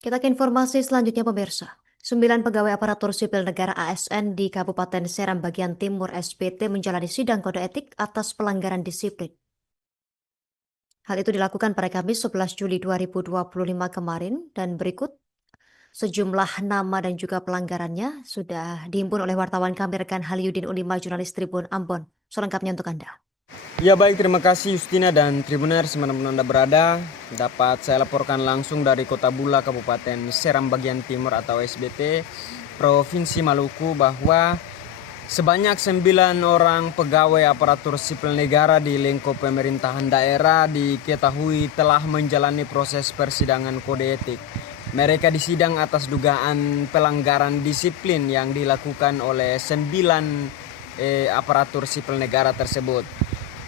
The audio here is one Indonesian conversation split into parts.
Kita ke informasi selanjutnya pemirsa. 9 pegawai aparatur sipil negara ASN di Kabupaten Seram bagian Timur SBT menjalani sidang kode etik atas pelanggaran disiplin. Hal itu dilakukan pada Kamis 11 Juli 2025 kemarin dan berikut sejumlah nama dan juga pelanggarannya sudah dihimpun oleh wartawan kami rekan Haliudin Unima jurnalis Tribun Ambon. Selengkapnya untuk Anda. Ya baik, terima kasih Justina dan Tribuners dimanapun Anda berada. Dapat saya laporkan langsung dari Kota Bula, Kabupaten Seram bagian Timur atau SBT, Provinsi Maluku bahwa sebanyak 9 orang pegawai aparatur sipil negara di lingkup pemerintahan daerah diketahui telah menjalani proses persidangan kode etik. Mereka disidang atas dugaan pelanggaran disiplin yang dilakukan oleh 9 aparatur sipil negara tersebut.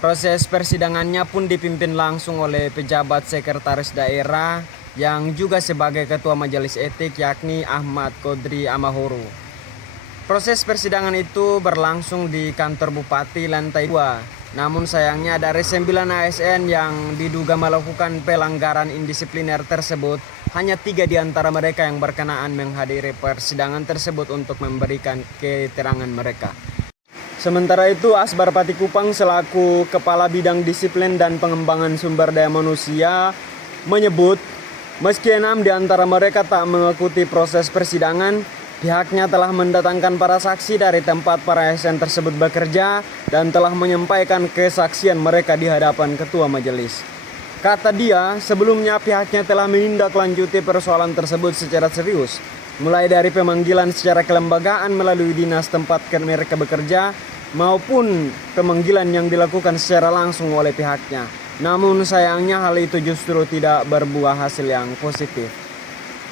Proses persidangannya pun dipimpin langsung oleh pejabat sekretaris daerah yang juga sebagai ketua majelis etik yakni Ahmad Kodri Amahoro. Proses persidangan itu berlangsung di kantor Bupati lantai 2. Namun sayangnya dari 9 ASN yang diduga melakukan pelanggaran indisipliner tersebut, hanya 3 di antara mereka yang berkenaan menghadiri persidangan tersebut untuk memberikan keterangan mereka. Sementara itu, Asbar Pati Kupang selaku Kepala Bidang Disiplin dan Pengembangan Sumber Daya Manusia menyebut meski 6 di antara mereka tak mengikuti proses persidangan, pihaknya telah mendatangkan para saksi dari tempat para ASN tersebut bekerja dan telah menyampaikan kesaksian mereka di hadapan Ketua Majelis. Kata dia, sebelumnya pihaknya telah menindaklanjuti persoalan tersebut secara serius, mulai dari pemanggilan secara kelembagaan melalui dinas tempat mereka bekerja maupun pemanggilan yang dilakukan secara langsung oleh pihaknya. Namun sayangnya hal itu justru tidak berbuah hasil yang positif.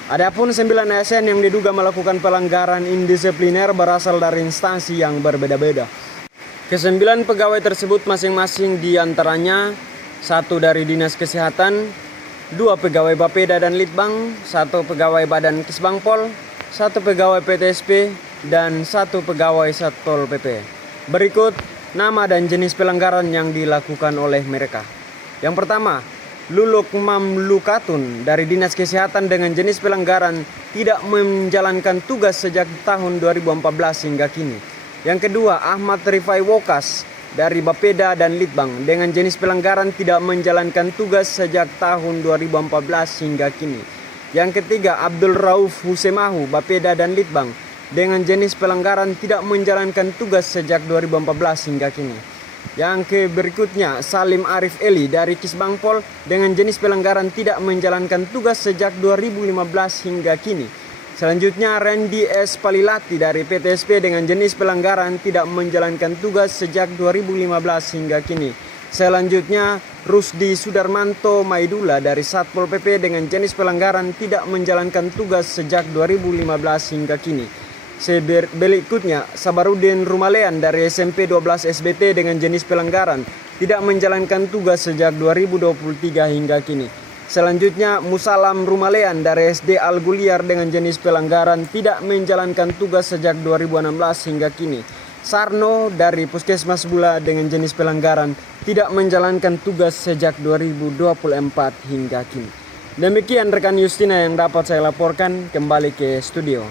Adapun 9 ASN yang diduga melakukan pelanggaran indisipliner berasal dari instansi yang berbeda-beda. Ke-9 pegawai tersebut masing-masing diantaranya 1 dari Dinas Kesehatan, 2 pegawai Bapeda dan Litbang, 1 pegawai Badan Kesbangpol, 1 pegawai PTSP, dan 1 pegawai Satpol PP. Berikut nama dan jenis pelanggaran yang dilakukan oleh mereka. Yang pertama, Luluk Mamlukatun dari Dinas Kesehatan dengan jenis pelanggaran tidak menjalankan tugas sejak tahun 2014 hingga kini. Yang kedua, Ahmad Rifai Wokas dari Bapeda dan Litbang dengan jenis pelanggaran tidak menjalankan tugas sejak tahun 2014 hingga kini. Yang ketiga, Abdul Rauf Husemahu Bapeda dan Litbang dengan jenis pelanggaran tidak menjalankan tugas sejak 2014 hingga kini. Yang berikutnya, Salim Arif Eli dari Kisbangpol dengan jenis pelanggaran tidak menjalankan tugas sejak 2015 hingga kini. Selanjutnya, Randy S. Palilati dari PTSP dengan jenis pelanggaran tidak menjalankan tugas sejak 2015 hingga kini. Selanjutnya, Rusdi Sudarmanto Maidula dari Satpol PP dengan jenis pelanggaran tidak menjalankan tugas sejak 2015 hingga kini. Berikutnya, Sabarudin Rumalean dari SMP 12 SBT dengan jenis pelanggaran tidak menjalankan tugas sejak 2023 hingga kini. Selanjutnya, Musalam Rumalean dari SD Al Guliar dengan jenis pelanggaran tidak menjalankan tugas sejak 2016 hingga kini. Sarno dari Puskesmas Bula dengan jenis pelanggaran tidak menjalankan tugas sejak 2024 hingga kini. Demikian rekan Justina yang dapat saya laporkan, kembali ke studio.